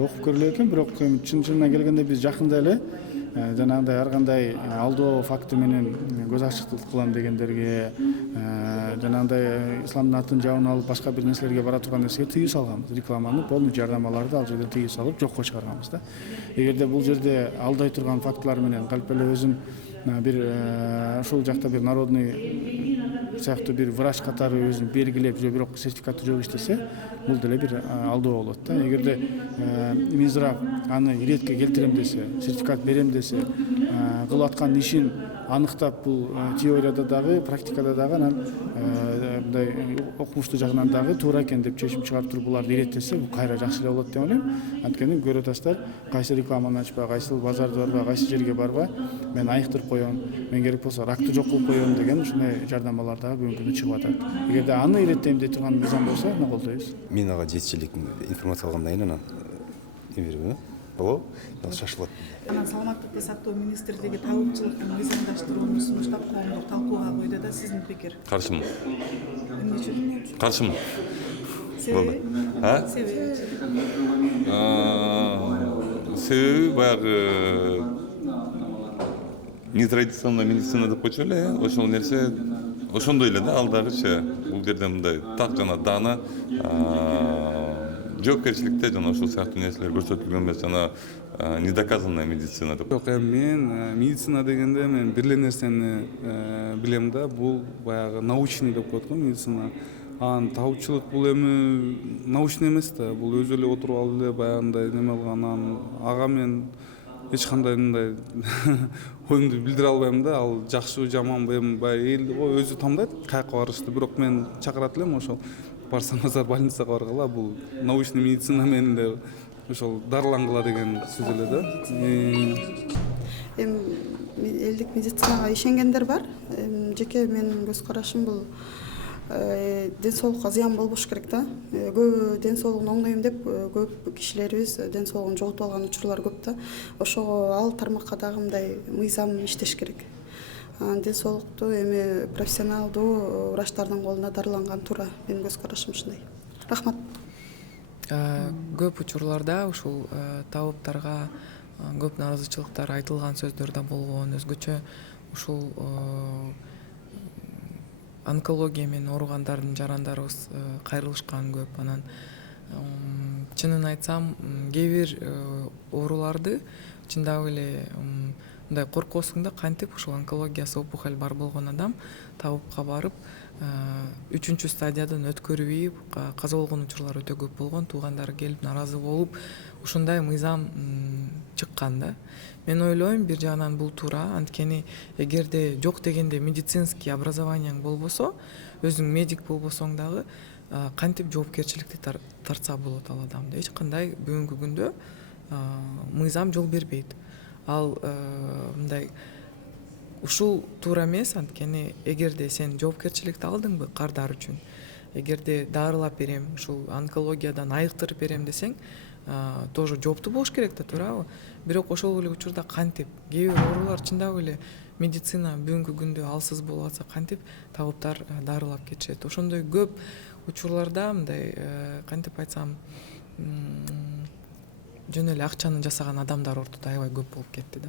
окуп көрүлөт экен, бирок чынына келгенде биз жакында эле жанагындай ар кандай алдоо факты менен көз ачыктык кылам дегендерге, жанагындай исламдын атын жабын алып башка бир нерселерге бара турган нерсеге тыюу салганбыз. Рекламаны, полный жарнамаларды ал жерде тыюу салып жокко чыгарганбыз да. Эгерде бул жерде алдай турган фактылар менен калп эле өзүм бир ушул жакта бир народный сыяктуу бир врач катары өзүн белгилеп, бирок сертификаты жок иштесе, бул деле бир алдоо болот да. Эгерде Минздрав аны иретке келтирем десе, сертификат берем десе, кылып аткан ишин аныктап, бул теорияда дагы, практикада дагы, анан мындай окумуштуу жагынан дагы туура экен деп чечим чыгарып туруп буларды иреттесе, бул кайра жакшы эле болот деп ойлойм. Анткени көрүп атасыздар, кайсы рекламаны ачпа, кайсы базарды барба, кайсы жерге барба, мен айыктырып коем, мен керек болсо ракты жок кылып коем деген ушундай жардамалар дагы бүгүнкү күндө чыгып атат. Эгерде аны иреттейм дей турган мыйзам болсо, аны колдойбуз. Мен ага жетишилик информация алгандан кийин анан бербейм. Болобу? Шашылат. Анан саламаттыкты сактоо министрлиги табыкчылыктын мыйзамдаштырууну сунуштап коомдук талкууга койду да, сиздин пикир? Каршымын. Эмне үчүн? Каршымын. Себеби? Себеби баягы нетрадиционный медицина деп койчу эле, ошол нерсе ошондой эле да, ал дагычы бул жерде мындай так жана даана жоопкерчиликте жана ошол сыяктуу нерселер көрсөтүлгөн эмес, жана недоказанная медицина деп. Жок, мен медицина дегенде мен бир эле нерсени билем да, бул баягы научный деп коет го медицина. Анан табычылык бул эми научный эмес да, бул өзү эле отуруп алып эле баягындай неме кылган, ага мен эч кандай мындай оюмду билдире албайм да. Ал жакшыбы жаманбы, эми баягы эл го өзү тандайт каяка барышты, бирок мен чакырат элем ошол барсаңыздар больницага баргыла, бул научный медицина менен эле ошол дарылангыла деген сөз эле да. Эми элдик медицинага ишенгендер бар. Жеке менин көз карашым бул ден соолукка зыян болбош керек да. Көбү ден соолугун оңдойм деп көп кишилерибиз ден соолугун жоготуп алган учурлар көп да. Ошого ал тармакка дагы мындай мыйзам иштеш керек. Ден соолукту эми профессионалдуу врачтардын колунда дарыланган туура. Менин көз карашым ушундай. Рахмат. Көп учурларда ушул табыптарга көп наразычылыктар айтылган сөздөр да болгон, өзгөчө ушул онкология менен ооругандардын жарандарыбыз кайрылышкан көп. Анан чынын айтсам, кээ бир ооруларды чындап эле мындай коркосуң да, кантип ушул онкологиясы опухоль бар болгон адам табыпка барып 3-чү стадиядан өткөрүп, каза болгон учурлар өтө көп болгон, туугандары келип наразы болуп, ушундай мыйзам чыккан да. Мен ойлойм, бир жагынан бул туура, анткени эгерде жок дегенде медицинский образованияң болбосо, өзүң медик болбосоң дагы кантип жоопкерчиликти тартса болот ал адамды. Эч кандай бүгүнкү күндө мыйзам жол бербейт. Ал мындай ушул туура эмес, анткени эгерде сен жоопкерчиликти алдыңбы кардар үчүн, эгерде дарылап берем, ушул онкологиядан айыктырып берем десең, тоже жооптуу болуш керек да, туурабы? Бирок ошол эле учурда кантип кээ бир оорулар чындап эле медицина бүгүнкү күндө алсыз болуп атса, кантип табыптар дарылап кетишет. Ошондой көп учурларда мындай кантип айтсам, жөн эле акчаны жасаган адамдар ортодо аябай көп болуп кетти да.